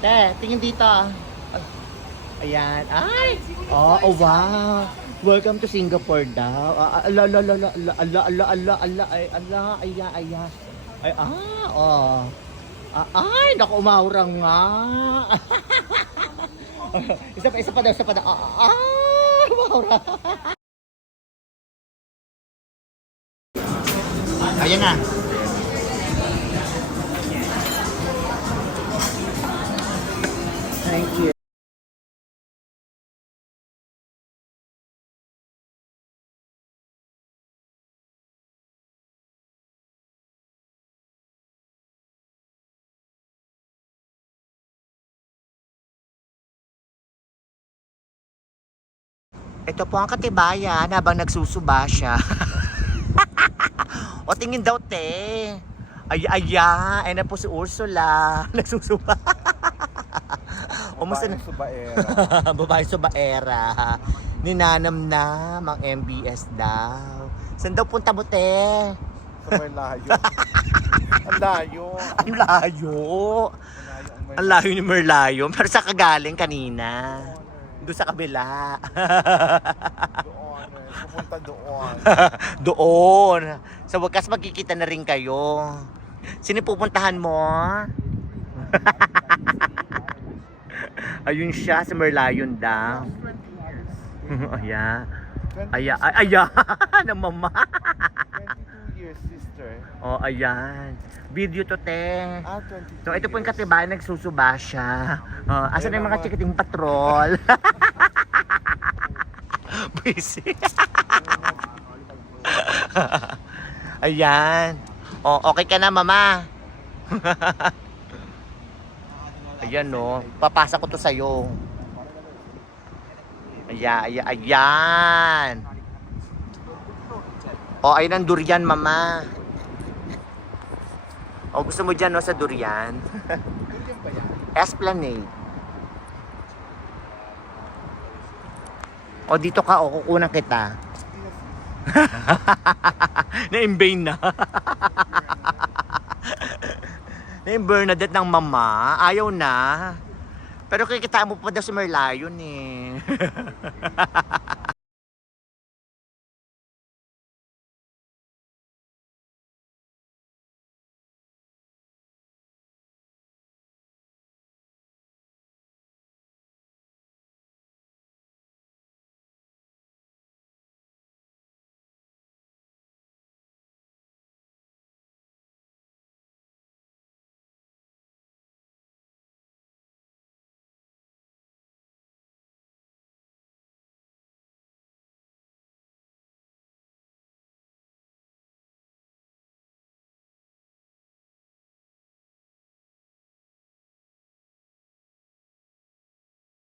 Te, tingin dito. Ayan. Ay! Oh, oh, wow. Welcome to Singapore daw. Ala, ala, ala, ala, ala, ala, ala, ala, ay, ala, aya, aya. Ay, oh. Ay, naku, umahurang nga. Isa pa daw, isa pa daw. Umahurang. Ayan na. Thank you. Ito po ang katibayan habang nagsusuba siya. O tingin daw, te. Ay, ay na po si Ursula. Nagsusuba. Babaeng subaera. Babae subaera. Ninanam-nam ang MBS daw. Saan daw punta mo, te? Sa Merlayo. Ang layo. Ang layo. Ang layo ni Merlayo. Pero sa kagaling kanina. Doon sa kabila. Doon. Pupunta doon. Doon. Sa wakas magkikita na rin kayo. Sino pupuntahan mo? Ayun siya, sa Merlion daw. Aya. Aya. Aya. Na mama. 22 years, sister. Oh, ayan. Video to, te. 22 So, ito po yung years. katibayan, nagsusuba siya. Asan na yung mga chikiting patrol? Busy. Ayan. Oh, okay ka na, mama. Ayan, no. Papasa ko to sa'yo. Ayan. Oh, ayun ang durian, mama. O, gusto mo dyan, no, sa durian? Esplanade. O, dito ka, o, kukunan kita. Na-imbain na. Na-yung Bernadette ng mama. Ayaw na. Pero kikita mo pa daw si Merlion eh.